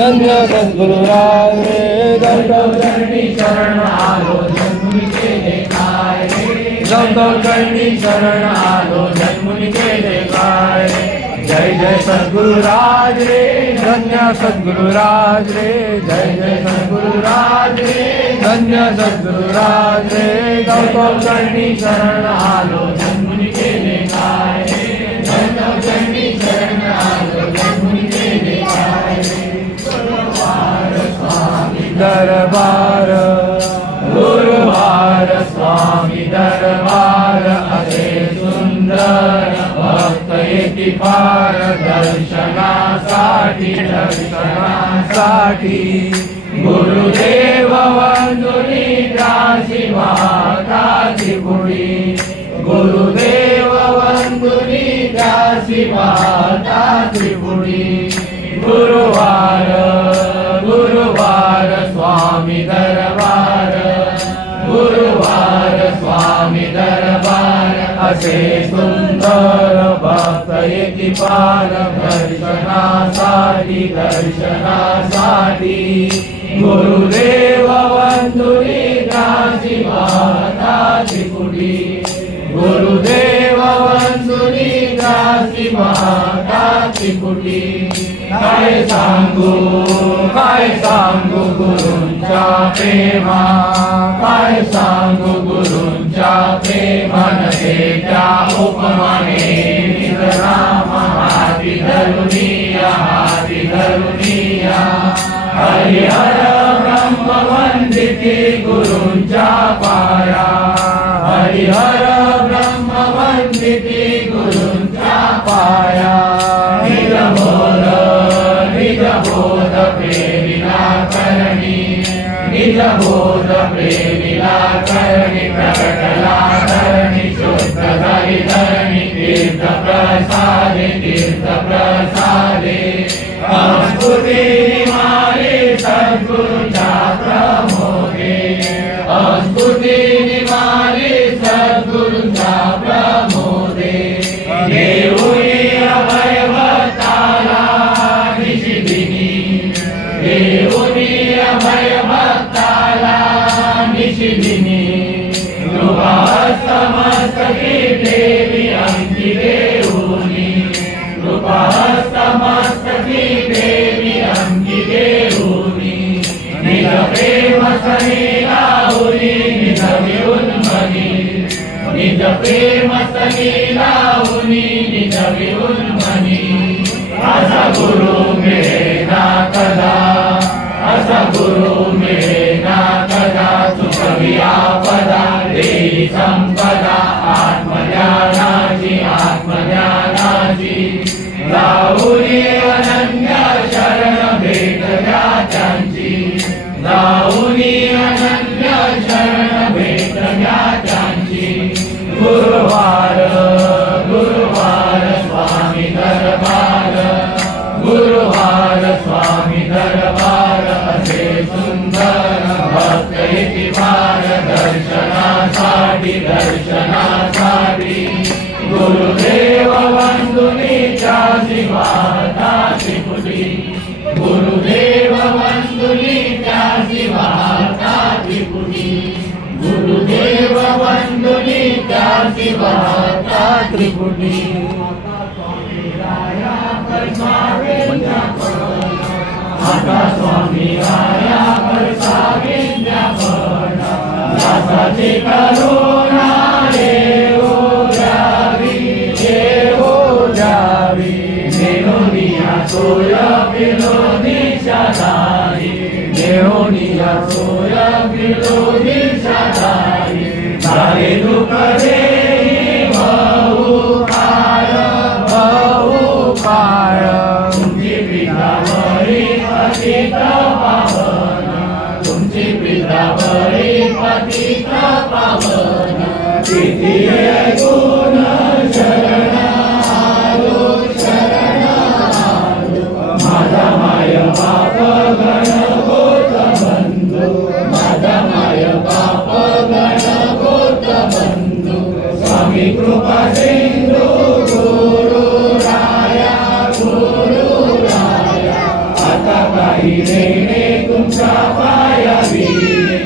धन्य सद्गुरुराज रे गौतम चरणी शरण आलो जन्मुनि केले काय रे गौतम चरणी शरण आलो जन्मुनि केले काय रे जय जय सद्गुरुराज रे धन्य सद्गुरुराज रे जय जय सद्गुरुराज रे धन्य सद्गुरुराज रे गौतम चरणी शरण आलो जन्मुनि केले काय रे गौतम चरणी शरण आलो जन्मुनि केले काय रे दरबार गुरुवार स्वामी दरबार असे सुंदर भक्त येती फार दर्शनासाठी गुरुदेव वंदुनी दासी माताची पुढी गुरुदेव वंदुनी दासी माताची पुढी गुरुवार गुरुवार स्वामी दरबार गुरुवार स्वामी दरबार असे सुंदर भक्त येती फार दर्शनासाठी गुरुदेव वंदुनी दासी माताची पुढी गुरुदेव वंदुनी दासी माताची पुढी काय सांगू गुरूंच्या प्रेमा काय सांगू गुरूंच्या प्रेमान त्या उपमाने राम हाती धरुनिया हरिहर ब्रह्म वंदिती गुरूंच्या पाया हरिहर ब्रह्म वंदिती गुरूंच्या पाया निज बोध प्रेमिला करणी प्रकटला धरणी शुद्ध धरणी तीर्थ प्रसादे स्तुती निमाले सद्गुरुच्या प्रमोदे स्तुती निमाले सद्गुरुच्या प्रमोदे देऊळी अभय भक्ताला निशिदिनी देऊळी अभय भक्ताला निशिदिनी कृपाहस्तमस्तकी देवी अंकी देऊनी कृपाहस्तमस्तकी देवी अंकी देऊनी निज प्रेम सनी लावली निज विउन्मनी निज प्रेम सनी लावली निज विउन्मनी असा गुरु मिळेना कदा असा गुरु मिळेना कदा चुकवी आपदा देई संपदा आत्मज्ञानाची जाऊनी अनन्य शरण भेट द्या त्यांची जाऊनी अनन्य शरण भेट द्या त्यांची गुरुवार स्वामी दरबार गुरुवार स्वामी दरबार असे सुंदर भक्त येती फार दर्शनासाठी गुरुदेव वंदुनी दासी माताची पुढी गुरुदेव वंदुनी दासी माताची पुढी गुरुदेव वंदुनी दासी माताची पुढी आता स्वामी आया परसाविंद्या पडा दासाची करुणा देवो द्यावी देवनिया सोय विरोधीच्या दारी देवनिया सोय विरोधीच्या दारी झाले दुःख देही बहु काळ तुमची पितावरी पतित पावन तुमची पितावरी पतित पावन तिथी गुण शरण आलो माझा माय बाप गण गोत बंधू माझा माय बाप गण गोत बंधू स्वामी कृपा सिंधू गुरु राया आता काय काही नेणे तुमच्या पायाविणे,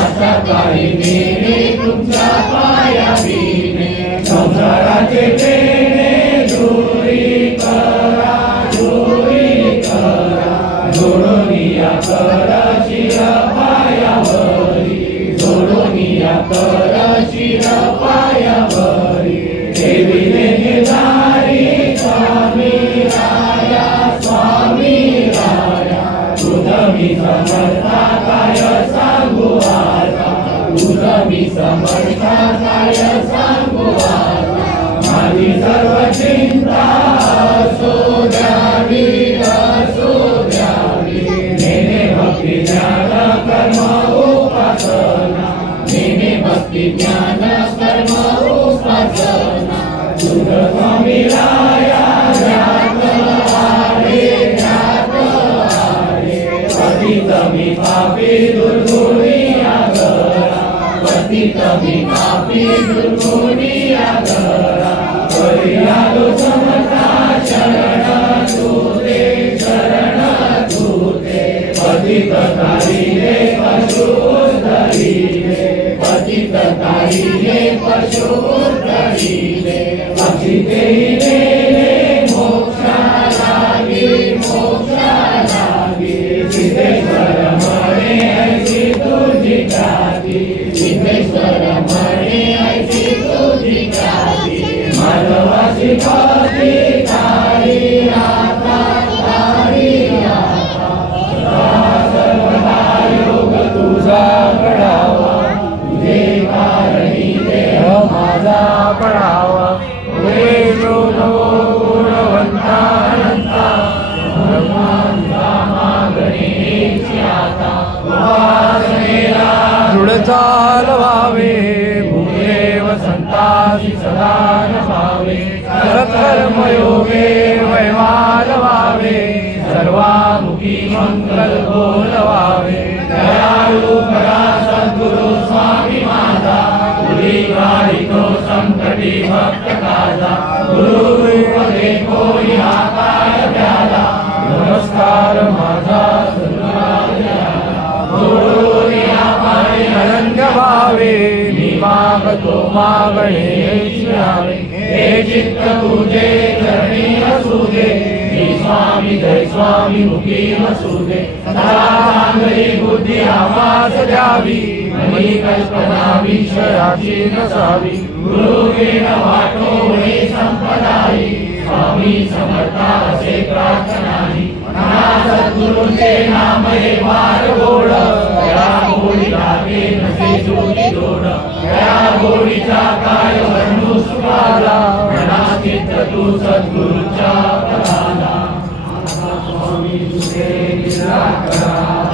आता काही नेणे तुमच्या पायाविणे, संसाराचे नेणे दूरी करा, दूरी करा, जोडून या कर शिर पायावरी, जोडून या कर शिर पायावरी, देवीने घेणारी स्वामी राया, स्वामी राया, तुझं मी समर्था काय सांगू आता, तुझं मी समर्था काय सांगू आता, माझी सर्व चिंता असो द्यावी, असो द्यावी, नेने भक्ती ज्ञान कर्म उपासना, नेने भक्ती ज्ञान कर्म उपासना, तुझं स्वामी राया ज्ञात आहे, ज्ञात आहे, पतित मी पापी दुर्गुणी आगरा, पतित मी पापी दुर्गुणी आगरा, करी आलो समता शरण तुझे, शरण तुझे, पतित तारी रे पशु धरिले, पतित तारी रे पशु धरिले, अक्षितेने मोक्षा लागी, मोक्षा लागी, सिद्धेश्वर म्हणे ऐसी तुझी ख्याती, सिद्धेश्वर म्हणे ऐसी तुझी ख्याती, माधवाची भक्ती तारी आता, तारी आता, सर्वदा योग तुझा घडावा, तुझे कारणी देह माझा पडावा, वेदो नवो गुणवंतानंता, ब्रह्मांता मागणेची आता, उपासनेला दृढ चालवावे, भूदेव संतासी सदा नसावे, सत्कर्मयोगे वैवाल व्हावे, सर्वामुखी मंगल बोलवावे, दयाळू खरा सद्गुरु स्वामी माझा, तुझी गाढितो संकटी भक्त काजा, गुरु रूप देखो या काय प्याला, नमस्कार माझा सद्गुराला, गुरु या पाय अनन्य भावे, मी मागतो मागणे ऐश्वर्यावे, हे चित्त तुझे चरणी असू दे, श्री स्वामी जय स्वामी मुखी असू दे, सदा चांगली बुद्धी आम्हास द्यावी, मनी कल्पना विषयाची नसावी, गुरु विण वाटो हे संपदाई, स्वामी समर्था असे प्रार्थनाही, मना सद्गुरूंचे नाम हे फार गोड, त्या गोडी लागे नसे जोडी जोड, त्या गोडीचा काय वर्णू सुखाला, मना चित्त तू सद्गुरूच्या पदाला, स्वामी तुझे निराकरा.